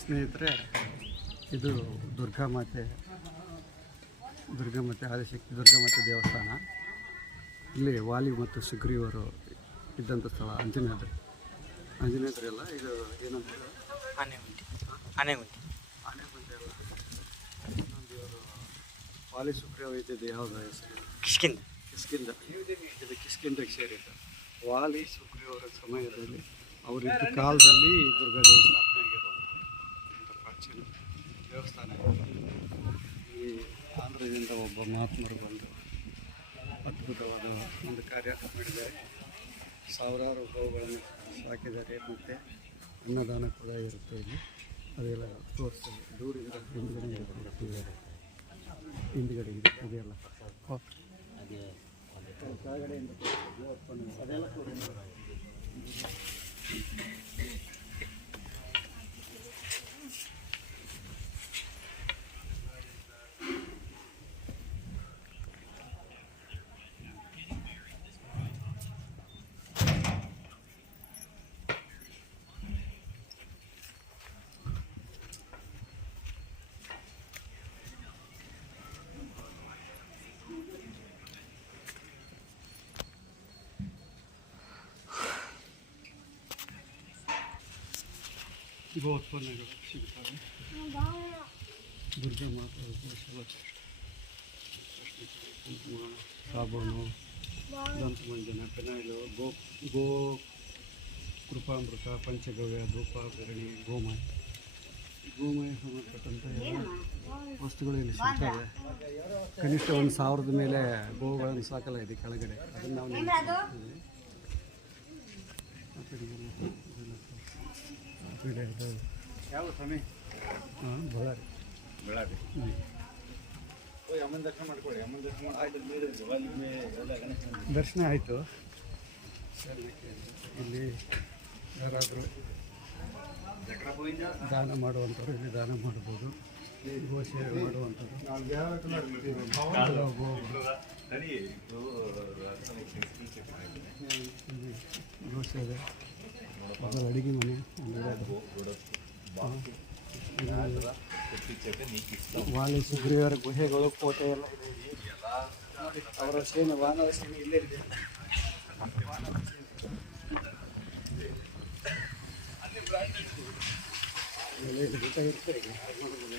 ಸ್ನೇಹಿತರೆ ಇದು ದುರ್ಗಾಮಾತೆ ದುರ್ಗಾಮಾತೆ ಆದಿಶಕ್ತಿ ದುರ್ಗಾಮಾತೆ ದೇವಸ್ಥಾನ. ಇಲ್ಲಿ ವಾಲಿ ಮತ್ತು ಸುಗ್ರೀವರು ಇದ್ದಂಥ ಸ್ಥಳ ಆಂಜನೇಯದ್ರು ಆಂಜನೇಯದ್ರು ಅಲ್ಲ ಇದು ಏನಂತ ಆನೆಗುಂಟಿ. ಆನೆಗುಂದಿ ಆನೆಗುಂದಿ ಅಲ್ಲ ದೇವರು ವಾಲಿ ಸುಗ್ರೀವ ಇದ್ದಿದ್ದು ಯಾವುದು ಹೆಸರು? ಕಿಷ್ಕಿಂದ ಕಿಷ್ಕಿಂದ ಇದು ಕಿಸ್ಕಿಂದಕ್ಕೆ ಸೇರಿದ್ದು ವಾಲಿ ಸುಗ್ರೀವರ ಸಮಯದಲ್ಲಿ ಅವರಿದ್ದ ಕಾಲದಲ್ಲಿ ದುರ್ಗಾ ದುರ್ಗಾದೇವಿ ಸ್ಥಾಪನೆ ಆಗಿರುವಂಥ ಪ್ರಾಚೀನ ದೇವಸ್ಥಾನ ಆಂಧ್ರದಿಂದ ಒಬ್ಬ ಮಹಾತ್ಮರು ಬಂದು ಅದ್ಭುತವಾದ ಒಂದು ಕಾರ್ಯ ಮಾಡಿದ್ದಾರೆ. ಸಾವಿರಾರು ಗೋವುಗಳನ್ನು ಸಾಕಿದ್ದಾರೆ ಮತ್ತು ಅನ್ನದಾನ ಕೂಡ ಇರುತ್ತೆ ಇಲ್ಲಿ. ಅದೆಲ್ಲ ತೋರಿಸ್ತದೆ ದೂರಿಂದ ಹಿಂದ್ಗಡೆ ಇರುತ್ತೆ. ಹಿಂದ್ಗಡೆ ಇದೆ ಅದೆಲ್ಲ ಕೆಳಗಡೆಯಿಂದ ಅದೆಲ್ಲ ಅದೆಲ್ಲ ತೋರಿಸ್ತದೆ. ಗೋ ಉತ್ಪನ್ನಗಳು ಸಿಗ್ತವೆ ದುರ್ಗ ಮಾತ್ರ ಕುಂಕುಮ ಸಾಬೂನು ಪೆನಾಯಿಲು, ಗೋ ಗೋ ಕೃಪಾಮೃತ, ಪಂಚಗವ್ಯ, ಧೂಪ ಬೆರಣಿ ಗೋಮಯ. ಗೋಮಯ ಸಂಬಂಧಪಟ್ಟಂಥ ವಸ್ತುಗಳು ಇಲ್ಲಿ ಸಿಗ್ತವೆ. ಕನಿಷ್ಠ ಒಂದು ಸಾವಿರದ ಮೇಲೆ ಗೋವುಗಳನ್ನು ಇದೆ ಕೆಳಗಡೆ. ಅದನ್ನು ನಾವು ಯಾವ ಸ್ವಾಮಿ ಹಾಂ ಬಳ್ಳಾರಿ ಬಳ್ಳಾರಿ ಅಮ್ಮನ ದರ್ಶನ ಮಾಡ್ಕೊಳ್ಳಿ ಅಮ್ಮನ ದರ್ಶನ ಆಯ್ತು. ದರ್ಶನ ಆಯಿತು ಇಲ್ಲಿ ಯಾರಾದರೂ ದಾನ ಮಾಡುವಂಥವ್ರು ಇಲ್ಲಿ ದಾನ ಮಾಡ್ಬೋದು. ಸೇವೆ ಮಾಡುವಂಥದ್ದು ಕೆಲವು ಅದು ಅಡುಗೆ ಮನೆ ವಾಲಿ ಸುಗ್ರೀವರ ಗುಹೆಗಳು ಕೋಟೆ ಎಲ್ಲ ಅವರ ಸೇನೆ ವಾನರ ಸೇನೆ ಇಲ್ಲೇ ಇದೆ ಈಗ. ನೋಡ್ಬೋದು.